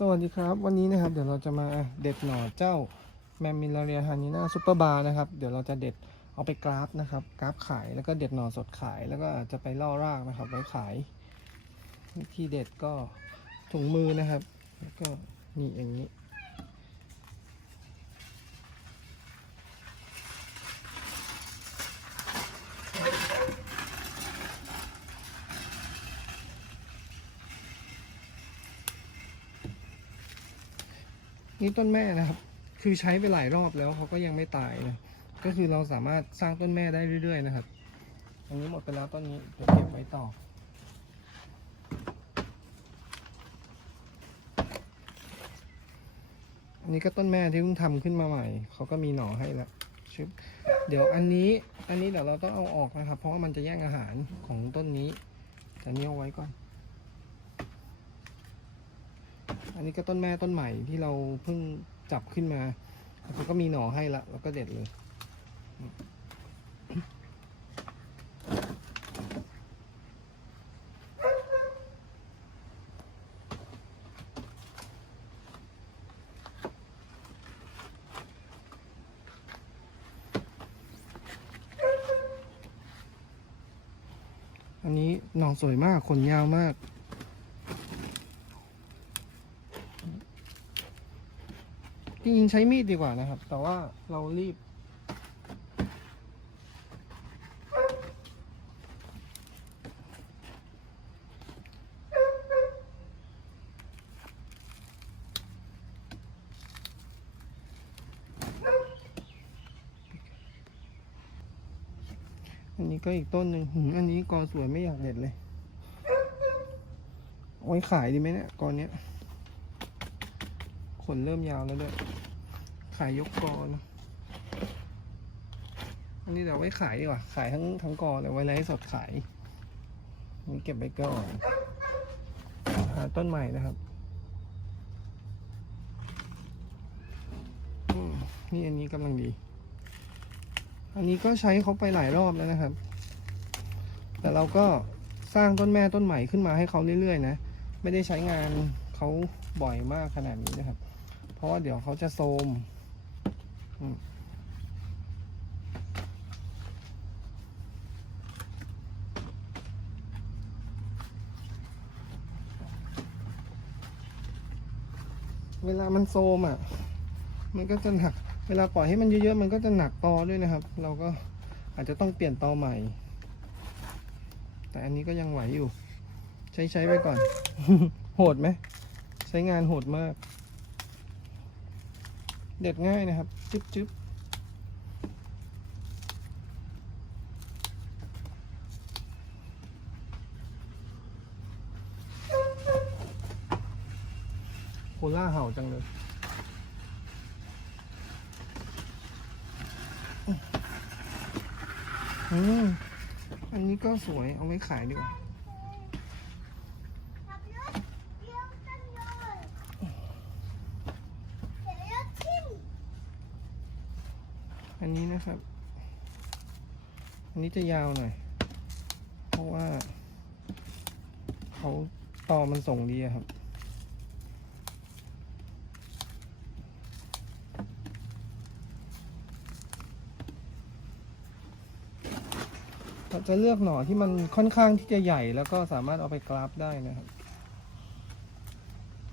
สวัสดีครับ วันนี้นะครับเดี๋ยวเราจะมาเด็ดหน่อเจ้าแมมมิลาเรียฮานีนาซูเปอร์บาร์นะครับเดี๋ยวเราจะเด็ดเอาไปกราฟนะครับกราฟขายแล้วก็เด็ดหน่อสดขายแล้วก็จะไปล่อรากนะครับไว้ขายที่เด็ดก็ถุงมือนะครับ แล้วก็นี่อย่างนี้ นี่ต้นแม่นะครับ คือใช้ไปหลายรอบแล้วเขาก็ยังไม่ตายนะก็คือเราสามารถสร้างต้นแม่ได้เรื่อยๆนะครับอันนี้หมดไปแล้วต้นนี้เดี๋ยวเก็บไว้ต่ออันนี้ก็ต้นแม่ที่เพิ่งทำขึ้นมาใหม่เขาก็มีหน่อให้แล้วชึบเดี๋ยวอันนี้อันนี้เดี๋ยวเราต้องเอาออกนะครับ เพราะว่ามันจะแย่งอาหารของต้นนี้แต่นี้เอาไว้ก่อน อันนี้ก็ต้นแม่ต้นใหม่ที่เราเพิ่งจับขึ้นมาแล้วเขาก็มีหน่อให้ละแล้วก็เด็ดเลย อันนี้หน่อสวยมากขนยาวมาก จริงๆใช้มีดดีกว่านะครับ แต่ว่าเรารีบ อันนี้ก็อีกต้นหนึ่งหืมอันนี้กอสวยไม่อยากเด็ดเลยเอาไว้ขายดีไหมเนี่ยกอเนี้ย นเริ่มยาวแล้วด้วย ขายยกกอนะอันนี้เดี๋ยวไว้ขายดีกว่า ขายทั้งทั้งกอเลยไว้ไลฟ์สดขายอันนี้เก็บไว้ก่อนหาต้นใหม่นะครับนี่อันนี้กำลังดี อันนี้ก็ใช้เขาไปหลายรอบแล้วนะครับ แต่เราก็สร้างต้นแม่ต้นใหม่ขึ้นมาให้เขาเรื่อยๆนะ ไม่ได้ใช้งานเขาบ่อยมากขนาดนี้นะครับ เพราะว่าเดี๋ยวเขาจะโทมเวลามันโทรมอะ มันก็จะหนัก เวลาปล่อยให้มันเยอะๆ มันก็จะหนักตอด้วยนะครับ เราก็อาจจะต้องเปลี่ยนตอใหม่ แต่อันนี้ก็ยังไหวอยู่ ใช้ใช้ไปก่อน โหดไหม ใช้งานโหดมาก เด็ดง่ายนะครับจึ๊บจึ๊บโคล่าเห่าจังเลยอืมอันนี้ก็สวยเอาไว้ขายดีกว่า อันนี้นะครับ อันนี้จะยาวหน่อย เพราะว่าเขาต่อมันส่งดีครับเราจะเลือกหน่อที่มันค่อนข้างที่จะใหญ่แล้วก็สามารถเอาไปกราฟได้นะครับ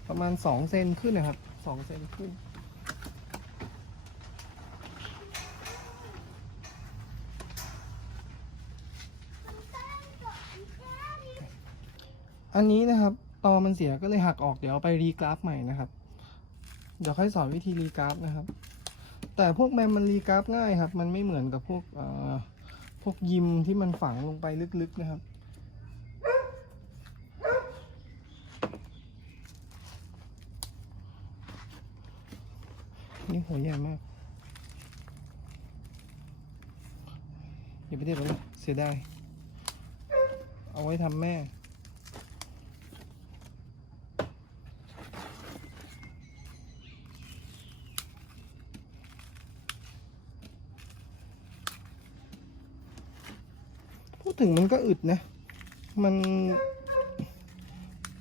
ประมาณสองเซนขึ้นนะครับสองเซนขึ้น อันนี้นะครับตอมันเสียก็เลยหักออกเดี๋ยวเอาไปรีกราฟใหม่นะครับ เดี๋ยวค่อยสอนวิธีรีกราฟนะครับ แต่พวกแมมมันรีกราฟง่ายครับ มันไม่เหมือนกับพวกเอ่อพวกยิมที่มันฝังลงไปลึกๆนะครับนี่หัวใหญ่มากอย่าไปเด็ดเลยเสียดายเอาไว้ทำแม่ ถึงมันก็อึดนะ มัน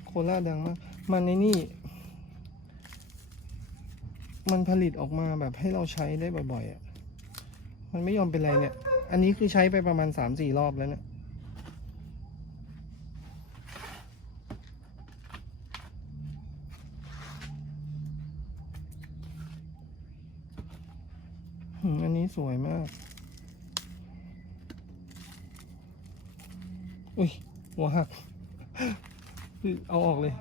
โคราดังมาก มันในนี่ มันผลิตออกมาแบบให้เราใช้ได้บ่อยๆอะ มันไม่ยอมเป็นไรเนี่ย อันนี้คือใช้ไปประมาณสามสี่รอบแล้วเนี่ยอืมอันนี้สวยมาก อุ้ยหัวหักเอาออกเลย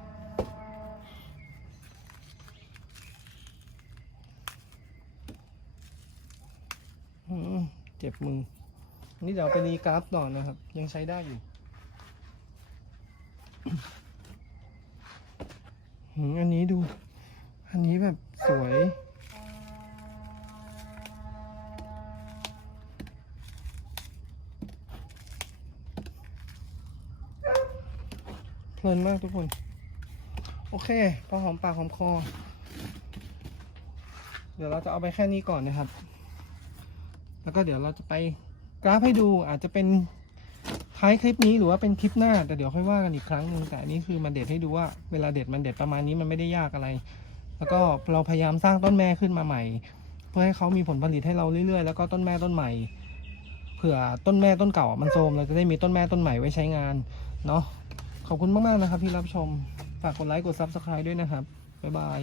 เจ็บมือ นี่เดี๋ยวไปรีกราฟต่อนะครับ ยังใช้ได้อยู่อันนี้ดู อันนี้แบบสวย เพลินมากทุกคน โอเคพอหอมปากหอมคอ เดี๋ยวเราจะเอาไปแค่นี้ก่อนนะครับ แล้วก็เดี๋ยวเราจะไปกราฟให้ดูอาจจะเป็นท้ายคลิปนี้หรือว่าเป็นคลิปหน้า แต่เดี๋ยวค่อยว่ากันอีกครั้งหนึ่งแต่อันนี้คือมาเด็ดให้ดูว่าเวลาเด็ดมันเด็ดประมาณนี้มันไม่ได้ยากอะไร แล้วก็เราพยายามสร้างต้นแม่ขึ้นมาใหม่ เพื่อให้เขามีผลผลิตให้เราเรื่อยๆ แล้วก็ต้นแม่ต้นใหม่เผื่อต้นแม่ต้นเก่ามันโทรมเราจะได้มีต้นแม่ต้นใหม่ไว้ใช้งานเนาะ ขอบคุณมาก ๆ นะครับที่รับชม ฝากกดไลค์ กด Subscribe ด้วยนะครับ บ๊ายบาย